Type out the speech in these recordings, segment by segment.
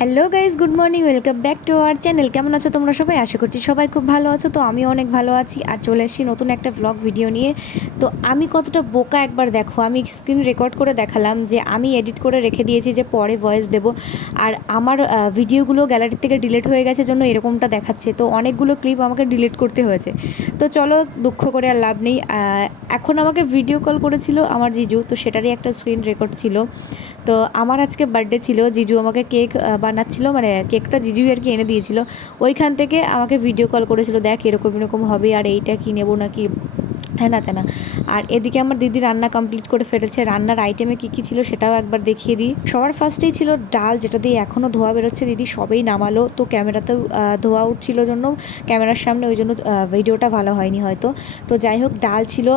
Hello guys, good morning, welcome back to our channel. কেমন আছো তোমরা সবাই? আশা করছি সবাই খুব ভালো আছো। তো আমিও অনেক ভালো আছি আর চলে এসেছি নতুন একটা ভ্লগ ভিডিও নিয়ে। তো আমি কতটা বোকা একবার দেখো, আমি স্ক্রিন রেকর্ড করে দেখালাম যে আমি এডিট করে রেখে দিয়েছি যে পরে ভয়েস দেব, আর আমার ভিডিওগুলো গ্যালারি থেকে ডিলিট হয়ে গেছে জন্য এরকমটা দেখাচ্ছে। তো অনেকগুলো ক্লিপ আমাকে ডিলিট করতে হয়েছে। তো চলো, দুঃখ করে আর লাভ নেই। এখন আমাকে ভিডিও কল করেছিল আমার জিজু, তো সেটারই একটা স্ক্রিন রেকর্ড ছিল। তো আমার আজকে বার্থডে ছিল, জিজু আমাকে কেক বানাচ্ছিল, মানে কেকটা জিজুই আর কি এনে দিয়েছিল। ওইখান থেকে আমাকে ভিডিও কল করেছিল, দেখ এরকম এরকম হবে আর এইটা কি নেবো নাকি, হ্যাঁ না তেনা। আর এদিকে আমার দিদি রান্না কমপ্লিট করে ফেলেছে। রান্নার আইটেমে কী কী ছিল সেটাও একবার দেখিয়ে দিই। সবার ফার্স্টেই ছিল ডাল, যেটা দিয়ে এখনও ধোয়া বেরোচ্ছে। দিদি সবেই নামালো, তো ক্যামেরাতেও ধোয়া উঠছিল জন্য ক্যামেরার সামনে, ওই জন্য ভিডিওটা ভালো হয়নি হয়তো। তো যাই হোক, ডাল ছিল,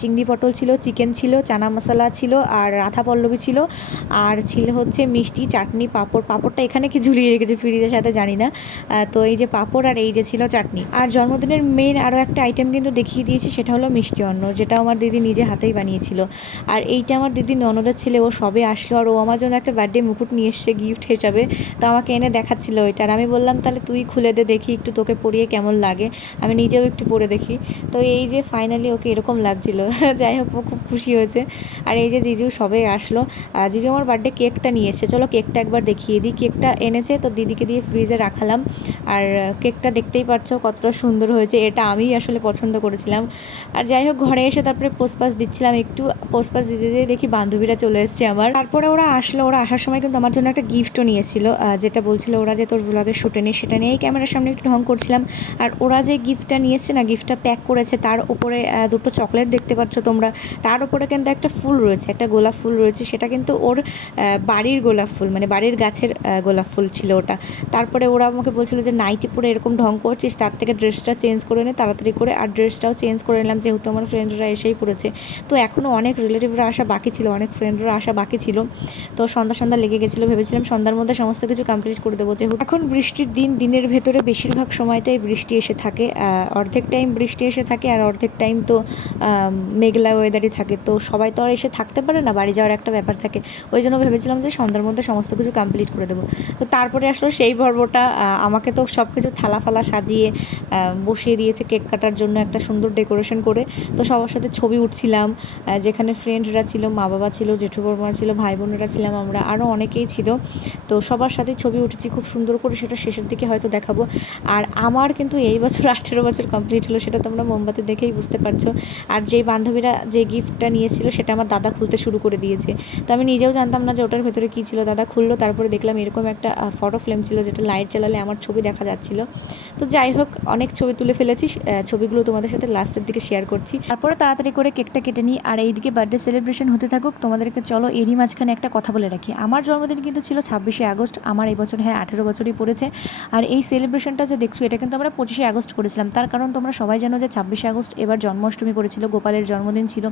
চিংড়ি পটল ছিল, চিকেন ছিল, চানা মশলা ছিল, আর রাধা পল্লবী ছিল, আর ছিল হচ্ছে মিষ্টি, চাটনি, পাঁপড়। পাঁপড়টা এখানে কি ঝুলিয়ে রেখেছে ফ্রিজের সাথে জানি না। তো এই যে পাঁপড় আর এই যে ছিল চাটনি। আর জন্মদিনের মেইন আরও একটা আইটেম কিন্তু দেখিয়ে দিয়েছি, সেটা হলো মিষ্টি অন্ন, যেটা আমার দিদি নিজে হাতেই বানিয়েছিল। আর এইটা আমার দিদি ননদের ছেলে, ও সবে আসলো আর ও আমার জন্য একটা বার্থডে মুকুট নিয়ে এসছে গিফট হিসাবে। তো আমাকে এনে দেখাচ্ছিল ওইটা, আর আমি বললাম তাহলে তুই খুলে দে দেখি একটু, তোকে পরিয়ে কেমন লাগে, আমি নিজেও একটু পরে দেখি। তো এই যে ফাইনালি ওকে এরকম লাগছিল। যাই হোক, ও খুব খুশি হয়েছে। আর এই যে জিজু সবে আসলো, জিজু আমার বার্থডে কেকটা নিয়ে এসেছে। চলো কেকটা একবার দেখিয়ে দিই। কেকটা এনেছে, তো দিদিকে দিয়ে ফ্রিজে রাখালাম। আর কেকটা দেখতেই পাচ্ছ কতটা সুন্দর হয়েছে, এটা আমিই আসলে পছন্দ করেছিলাম। আর যাই হোক, ঘরে এসে তারপরে পোস্টপাস দিচ্ছিলাম, একটু পোস্টপাস দিতে দিয়ে দেখি বান্ধবীরা চলে এসছে আমার। তারপরে ওরা আসলো, ওরা আসার সময় কিন্তু আমার জন্য একটা গিফটও নিয়েছিল, যেটা বলছিল ওরা যে তোর ব্লগে শুটে নেই, সেটা নিয়েই ক্যামেরার সামনে একটু ঢং করছিলাম। আর ওরা যে গিফটটা নিয়ে এসছে না, গিফটটা প্যাক করেছে, তার উপরে দুটো চকলেট দেখতে পাচ্ছ তোমরা, তার উপরে কিন্তু একটা ফুল রয়েছে, একটা গোলাপ ফুল রয়েছে। সেটা কিন্তু ওর বাড়ির গোলাপ ফুল, মানে বাড়ির গাছের গোলাপ ফুল ছিল ওটা। তারপরে ওরা আমাকে বলছিল যে নাইটি পরে এরকম ঢং করছিস, তার থেকে ড্রেসটা চেঞ্জ করে নে তাড়াতাড়ি করে। আর ড্রেসটাও চেঞ্জ করে নিলাম, যেহেতু আমার ফ্রেন্ডরা এসেই পড়েছে। তো এখনও অনেক রিলেটিভরা আসা বাকি ছিল, অনেক ফ্রেন্ডরা আসা বাকি ছিল। তো সন্ধ্যা সন্ধ্যা লেগে গেছিলো, ভেবেছিলাম সন্ধ্যার মধ্যে সমস্ত কিছু কমপ্লিট করে দেবো। যেহেতু এখন বৃষ্টির দিন, দিনের ভেতরে বেশিরভাগ সময়টাই বৃষ্টি এসে থাকে, অর্ধেক টাইম বৃষ্টি এসে থাকে আর অর্ধেক টাইম তো মেঘলা ওয়েদারই থাকে। তো সবাই তো আর এসে থাকতে পারে না, বাড়ি যাওয়ার একটা ব্যাপার থাকে। ওই জন্য ভেবেছিলাম যে সন্ধ্যার মধ্যে সমস্ত কিছু কমপ্লিট করে দেবো। তো তারপরে আসলো সেই পর্বটা, আমাকে তো সব কিছু থালা ফালা সাজিয়ে বসিয়ে দিয়েছে কেক কাটার জন্য একটা সুন্দর ডেকোরেশন করে। তো সবার সাথে ছবি উঠছিলাম, যেখানে ফ্রেন্ডরা ছিল, মা বাবা ছিল, জেঠু বড়মা ছিল, ভাই বোনেরা ছিলাম, আমরা আরও অনেকেই ছিল। তো সবার সাথে ছবি উঠেছি খুব সুন্দর করে, সেটা শেষের দিকে হয়তো দেখাবো। আর আমার কিন্তু এই বছর 18 বছর কমপ্লিট হলো, সেটা তোমরা মোমবাতি দেখেই বুঝতে পারছো। আর যেই বান্ধবীরা যে গিফটটা নিয়েছিল সেটা আমার দাদা খুলতে শুরু করে দিয়েছে। তো আমি নিজেও জানতাম না যে ওটার ভেতরে কী ছিল। দাদা খুললো, তারপরে দেখলাম এরকম একটা ফটো ফ্রেম ছিল, যেটা লাইট জ্বালালে আমার ছবি দেখা যাচ্ছিল। তো যাই হোক, অনেক ছবি তুলে ফেলেছি, ছবিগুলো তোমাদের সাথে লাস্টের দিকে শেয়ার করছি। তারপরে তাড়াতাড়ি করে কেকটা কেটে নিই, আর এইদিকে বার্থডে সেলিব্রেশন হতে থাকুক। তোমাদেরকে চলো এরই মাঝখানে একটা কথা বলে রাখি, আমার জন্মদিন কিন্তু ছিল 26শে আগস্ট। আমার এই বছর 18 বছরই পড়েছে। আর এই সেলিব্রেশনটা যে দেখছো, এটা কিন্তু আমরা 25শে আগস্ট করেছিলাম। তার কারণ তোমরা সবাই জানো যে 26শে আগস্ট এবার জন্মাষ্টমী পড়েছিল, গোপালের জন্মদিন ছিল।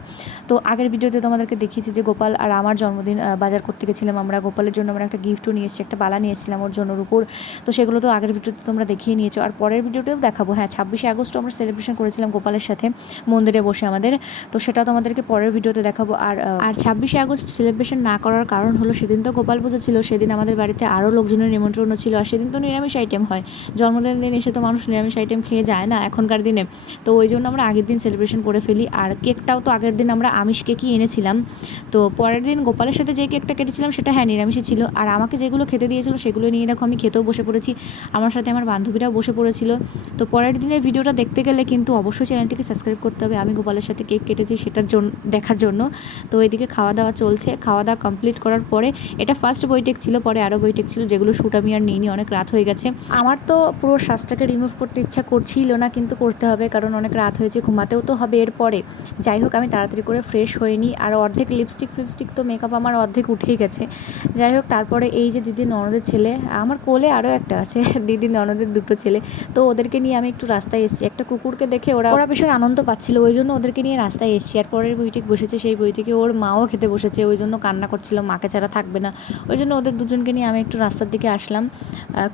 তো আগের ভিডিওতে তোমাদেরকে দেখিয়েছি যে গোপাল আর আমার জন্মদিন বাজার করতে গেছিলাম আমরা। গোপালের জন্য আমরা একটা গিফটও নিয়ে এসেছি, একটা বালা নিয়ে এসেছিলাম ওর জন্য রূপোর। তো সেগুলো তো আগের ভিডিওতে তোমরা দেখিয়ে নিয়েছো, আর পরের ভিডিওতেও দেখাবো। হ্যাঁ, 26শে আগস্ট আমরা সেলিব্রেশন করেছিলাম গোপালের সাথে মন্দিরে বসে আমাদের। তো সেটা তোমাদেরকে পরের ভিডিওতে দেখাবো। আর 26শে আগস্ট সেলিব্রেশন না করার কারণ হলো, সেদিন তো গোপাল পুজো ছিল, সেদিন আমাদের বাড়িতে আরও লোকজনের নিমন্ত্রণ ছিল, আর সেদিন তো নিরামিষ আইটেম হয়। জন্মদিনের দিন এসে তো মানুষ নিরামিষ আইটেম খেয়ে যায় না এখনকার দিনে। তো ওই জন্য আমরা আগের দিন সেলিব্রেশন করে ফেলি। আর কেকটাও তো আগের দিন আমরা আমিষ কেকই এনেছিলাম। তো পরের দিন গোপালের সাথে যে কেকটা কেটেছিলাম সেটা হ্যাঁ নিরামিষই ছিল। আর আমাকে যেগুলো খেতে দিয়েছিল সেগুলো নিয়ে দেখো আমি খেতেও বসে পড়েছি, আমার সাথে আমার বান্ধবীরাও বসে পড়েছিল। তো পরের দিনের ভিডিওটা দেখতে গেলে কিন্তু অবশ্যই চ্যানেলটিকে সাবস্ক্রাইব করতে হবে, আমি গোপালের সাথে কেক কেটেছি সেটার জন্য, দেখার জন্য। তো এদিকে খাওয়া দাওয়া চলছে, খাওয়া দাওয়া কমপ্লিট করার পরে, এটা ফার্স্ট বইটেক ছিল, পরে আরও বইটেক ছিল, যেগুলো শ্যুট আমি আর নিইনি, অনেক রাত হয়ে গেছে। আমার তো পুরো শ্বাসটাকে রিমুভ করতে ইচ্ছা করছিল না, কিন্তু করতে হবে, কারণ অনেক রাত হয়েছে, ঘুমাতেও তো হবে এরপরে। যাই হোক, আমি তাড়াতাড়ি করে ফ্রেশ হয়ে নিই। আর অর্ধেক লিপস্টিক ফিপস্টিক তো মেকআপ আমার অর্ধেক উঠেই গেছে। যাই হোক, তারপরে এই যে দিদি ননদের ছেলে, আমার কোলে আরও একটা আছে, দিদি ননদের দুটো ছেলে, তো ওদেরকে নিয়ে আমি একটু রাস্তায় এসেছি। একটা কুকুরকে দেখে ওরা ভীষণ আনন্দ পাচ্ছিল করছিল, ওই জন্য ওদেরকে নিয়ে রাস্তায় এসেছি। আর পরের বইটিক বসেছে, সেই বইটিকে ওর মাও খেতে বসেছে, ওই জন্য কান্না করছিল, মাকে ছাড়া থাকবে না। ওই জন্য ওদের দুজনকে নিয়ে আমি একটু রাস্তার দিকে আসলাম।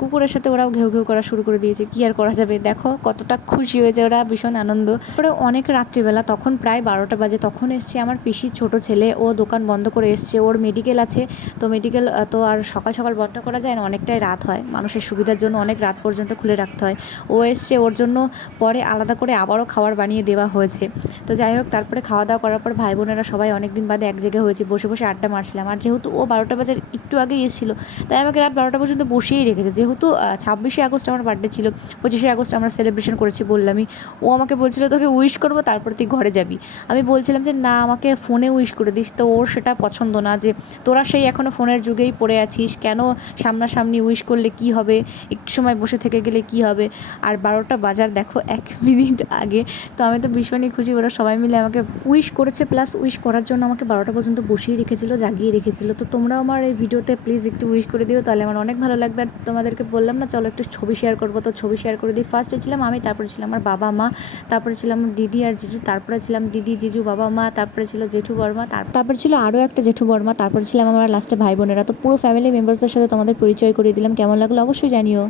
কুকুরের সাথে ওরাও ঘেউ ঘেউ করা শুরু করে দিয়েছে, কী আর করা যাবে। দেখো কতটা খুশি হয়েছে ওরা, ভীষণ আনন্দ। পরে অনেক রাত্রিবেলা, তখন প্রায় 12টা বাজে, তখন এসছে আমার পিসির ছোট ছেলে। ও দোকান বন্ধ করে এসছে, ওর মেডিকেল আছে। তো মেডিকেল তো আর সকাল সকাল বন্ধ করা যায় না, অনেকটাই রাত হয়, মানুষের সুবিধার জন্য অনেক রাত পর্যন্ত খুলে রাখতে হয়। ও এসছে, ওর জন্য পরে আলাদা করে আবারও খাবার বানিয়ে দেওয়া হয়েছে। তো যাই হোক, তারপরে খাওয়া দাওয়া করার পর ভাই বোনেরা সবাই অনেক দিন বাদে এক জায়গায় হয়েছে, বসে বসে আড্ডা মারছিলাম। আর যেহেতু ও 12টা বাজার একটু আগেই এসেছিলো, তাই আমাকে রাত 12টা পর্যন্ত বসিয়েই রেখেছে। যেহেতু 26শে আগস্ট আমার বার্থডে ছিল, 25শে আগস্ট আমরা সেলিব্রেশন করেছি বললামই। ও আমাকে বলছিল তোকে উইশ করবো তারপর তুই ঘরে যাবি। আমি বলছিলাম যে না, আমাকে ফোনে উইশ করে দিস। তো ওর সেটা পছন্দ না, যে তোরা সেই এখনও ফোনের যুগেই পড়ে আছিস, কেন সামনাসামনি উইশ করলে কি হবে, একটু সময় বসে থেকে গেলে কি হবে। আর 12টা বাজার দেখো 1 মিনিট আগে। তো আমি তো ভীষণই খুশি, ওরা সবাই মিলে আমাকে উইশ করেছে, প্লাস উইশ করার জন্য আমাকে 12টা পর্যন্ত বসিয়ে রেখেছিল, জাগিয়ে রেখেছিল। তো তোমরাও আমার এই ভিডিওতে প্লিজ একটু উইশ করে দিও, তাহলে আমার অনেক ভালো লাগবে। আর তোমাদেরকে বললাম না, চলো একটু ছবি শেয়ার করবো, তো ছবি শেয়ার করে দিই। ফার্স্টে ছিলাম আমি, তারপরে ছিলাম আমার বাবা মা, তারপরে ছিলাম দিদি আর জিজু, তারপরে ছিলাম দিদি জিজু বাবা মা, তারপরে ছিল জেঠু বর্মা, তারপরে ছিল আরও একটা জেঠু বর্মা, তারপরে ছিলাম আমার লাস্টে ভাই বোনেরা। তো পুরো ফ্যামিলি মেম্বার্সদের সাথে তোমাদের পরিচয় করিয়ে দিলাম। কেমন লাগলো অবশ্যই জানিও।